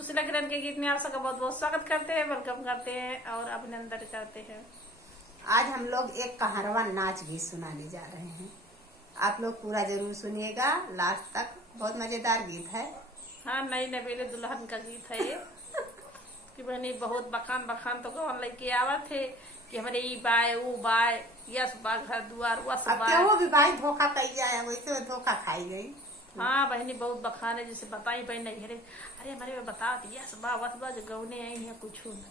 सुशीला किरण के गीत में आप सबका बहुत बहुत स्वागत करते हैं, वेलकम करते हैं और अभिनंदन करते हैं। आज हम लोग एक कहारवा नाच गीत सुनाने जा रहे हैं। आप लोग पूरा जरूर सुनिएगा लास्ट तक, बहुत मजेदार गीत है। हाँ, नई नवेले दुल्हन का गीत है ये कि बहनी बहुत बखान बखान तो कौन लेके आवा थे कि हमारे ई बाय ऊ बाय यस बा घर दुआर वस अब बाय। वो भी भाई धोखा कही जाए, वैसे वो धोखा खाई गई। हाँ बहनी बहुत बखान है, जैसे बताई बहन नहीं अरे हमारे में बता दी यस बा वस बा जो गौने आई है कुछ नहीं।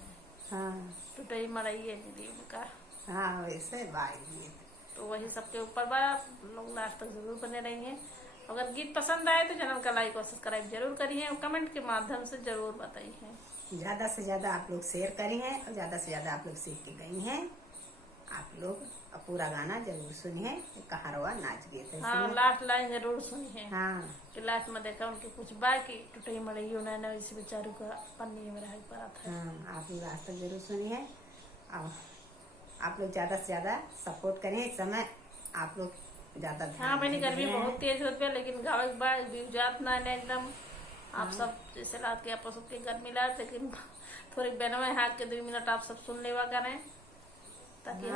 हाँ टूटे मराइए दीदी उनका। हाँ वैसे भाई गीत तो वही सबके ऊपर बा, लोग लास्ट तक जरूर बने रहेंगे। अगर गीत पसंद आए तो चैनल का लाइक और सब्सक्राइब जरूर करिए और कमेंट के माध्यम से जरूर बताइए। ज्यादा से ज्यादा आप लोग शेयर करी हैं और ज्यादा से ज्यादा आप लोग सीख के गई हैं। आप लोग पूरा गाना जरूर सुनिए, कहारवा नाच गीत है। हाँ लास्ट लाइन जरूर सुनिए। हाँ कि लास्ट में देखा उनके कुछ बाकी टूटे मड़ई उन्होंने इस बेचारू का पन्नी में रह पड़ा था। हाँ आप लोग आज तक जरूर सुनिए और आप लोग ज्यादा से ज्यादा सपोर्ट करें। इस समय आप लोग ज्यादा हाँ मैंने गर्मी बहुत तेज होती है, लेकिन गाँव के बाद जात ना है एकदम। आप सब जैसे रात के आपस के गर्मी ला, लेकिन थोड़ी बेनवे हाथ के 2 मिनट आप सब सुन लेवा करें ताकि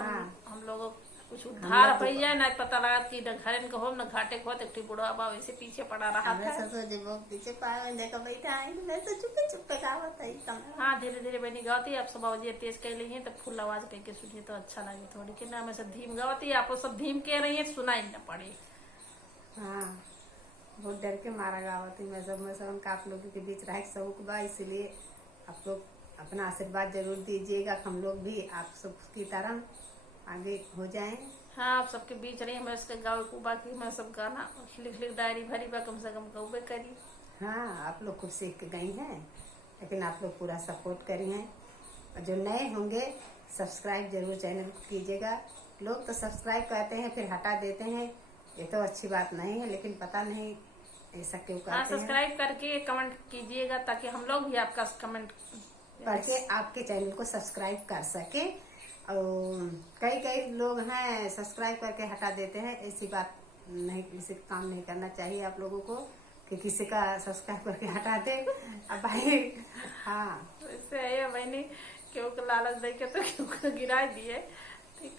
हम लोगों कुछ उद्धार हो जाए। ना पता लगा कि न घरे को हो न घाटे को एक बुढ़ा बाबा वैसे पीछे पड़ा रहा था। पीछे देखो बैठा है, वैसे चुपे चुपे गावत है। हाँ धीरे धीरे बनी गाती आप सब आवाज तेज कर ली है तो फुल आवाज करके सुनिए तो अच्छा लगे थोड़ी कि ना मैं सब धीम गावती आप सब धीम कह रही है सुनाई न पड़े। हाँ बहुत डर के मारा गावत है। मैं सब आप लोगों के बीच रह सबक बा, इसलिए आप लोग अपना आशीर्वाद जरूर दीजिएगा। हम लोग भी आप सबकी तरह आगे हो जाएं। हाँ आप सबके बीच रही मैं उसके गाँव को बाकी मैं सब गाना लिख डायरी भरी बा कम से कम गौबे करी। हाँ आप लोग खुद सीख के गई हैं, लेकिन आप लोग पूरा सपोर्ट करी हैं। और जो नए होंगे सब्सक्राइब जरूर चैनल को कीजिएगा। लोग तो सब्सक्राइब करते हैं फिर हटा देते हैं, ये तो अच्छी बात नहीं है, लेकिन पता नहीं ऐसा क्यों करते हैं। सब्सक्राइब करके कमेंट कीजिएगा ताकि हम लोग भी आपका कमेंट पढ़ के आपके चैनल को सब्सक्राइब कर सके। और कई लोग हैं सब्सक्राइब करके हटा देते हैं, ऐसी बात नहीं, किसी काम नहीं करना चाहिए आप लोगों को कि किसी का सब्सक्राइब करके हटा दे। अब भाई हाँ वैसे है बहनी क्यों लालच दे के तो क्यों गिरा दिए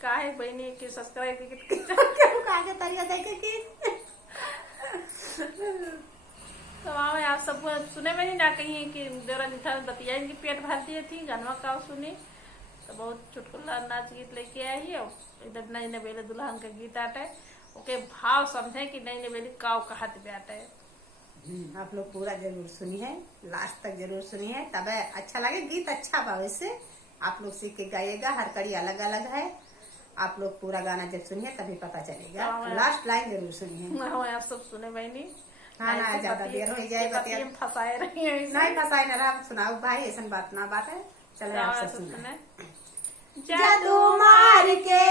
का है बहनी की सब्सक्राइब आगे तरिया देखे की तो वहाँ आप सब सुने में नहीं ना कहीं कि देवरा निठा बतिया इनकी पेट भर दिए थी गनवा का सुनी तो बहुत चुटकुला नाच गीत लेके आई है। इधर नई नवेले दुल्हन का गीत आता है ओके भाव समझे कि नई नवेली काव कहत बैठा है। आप लोग पूरा जरूर सुनिए, लास्ट तक जरूर सुनिए, तब अच्छा लगे। गीत अच्छा बा, वैसे आप लोग सीख के गाइएगा। हर कड़ी अलग अलग है। आप लोग पूरा गाना जब सुनिए तभी पता चलेगा। लास्ट लाइन जरूर सुनिए। आप सब सुने बहनी। हाँ ना ज्यादा देर हो जाए फंसाए रही है नहीं फंसाए ना आप सुनाओ भाई, ऐसा बात ना बात है। चलो आप सब सुने। जादू मार के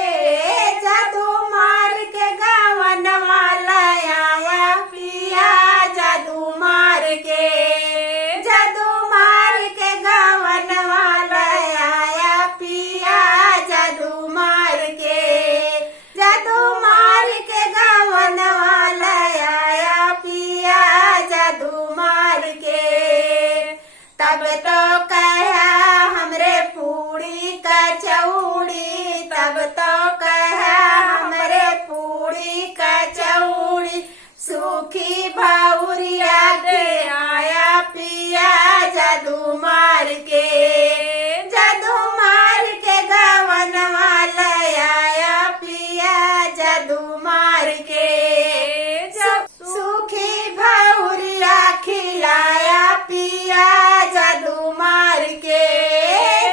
गावन वाला आया पिया जादू मार के गावन वाला आया पिया जादू मार के गावन वाला आया पिया जादू मार के। तब तो कहा हमरे पूरी कचौड़ी, तब तो कहा हमरे पूरी कचौड़ी सूखी भाउरिया के आया पिया जादू मार के गावन वाला आया पिया जादू मार के। सूखी भाउरिया खिलाया पिया जादू मार के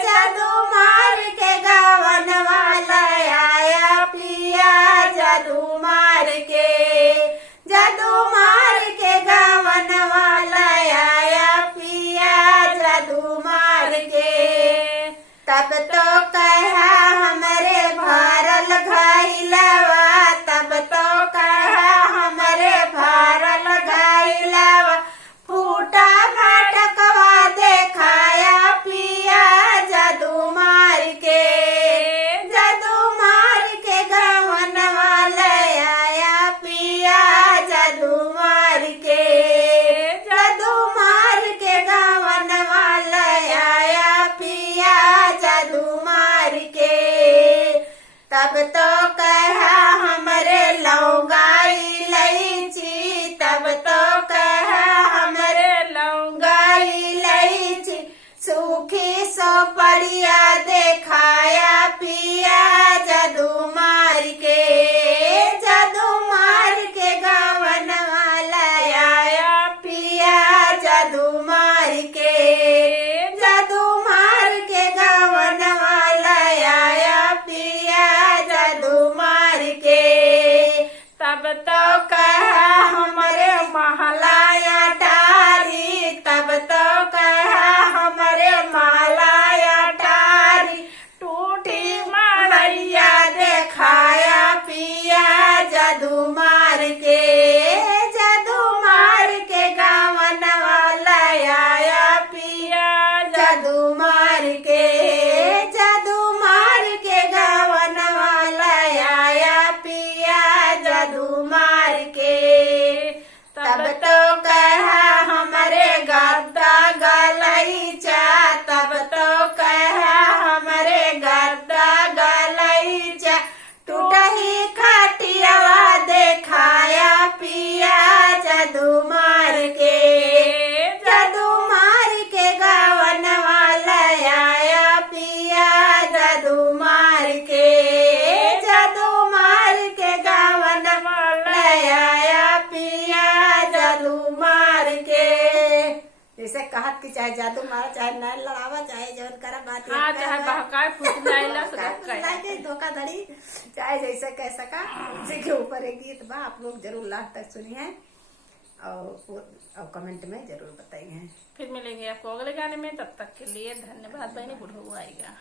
गावन वाला आया पिया जादू मार के गावन वाला आया पिया जादू मार के। तब तो कहा हमरे भारल घाइलवा, तब तो कहा हमरे भारल घाइलवा फूटा फाटकवा देखाया पिया जादू मार के गावन वाला आया पिया जादू मार के गावन जैसे कहत की चाहे जादू मारा, चाहे नैन लड़ावा, चाहे जौन करा बात हाँ, चाहे बहकाए फुसलाइला तो के धोखाधड़ी, चाहे जैसे कह सका, उसी के ऊपर एक गीत बा। आप लोग जरूर लास्ट तक सुनिए और कमेंट में जरूर बताइए। फिर मिलेंगे आपको अगले गाने में, तब तक के लिए धन्यवाद। बहनी बुढ़ऊ आएगा।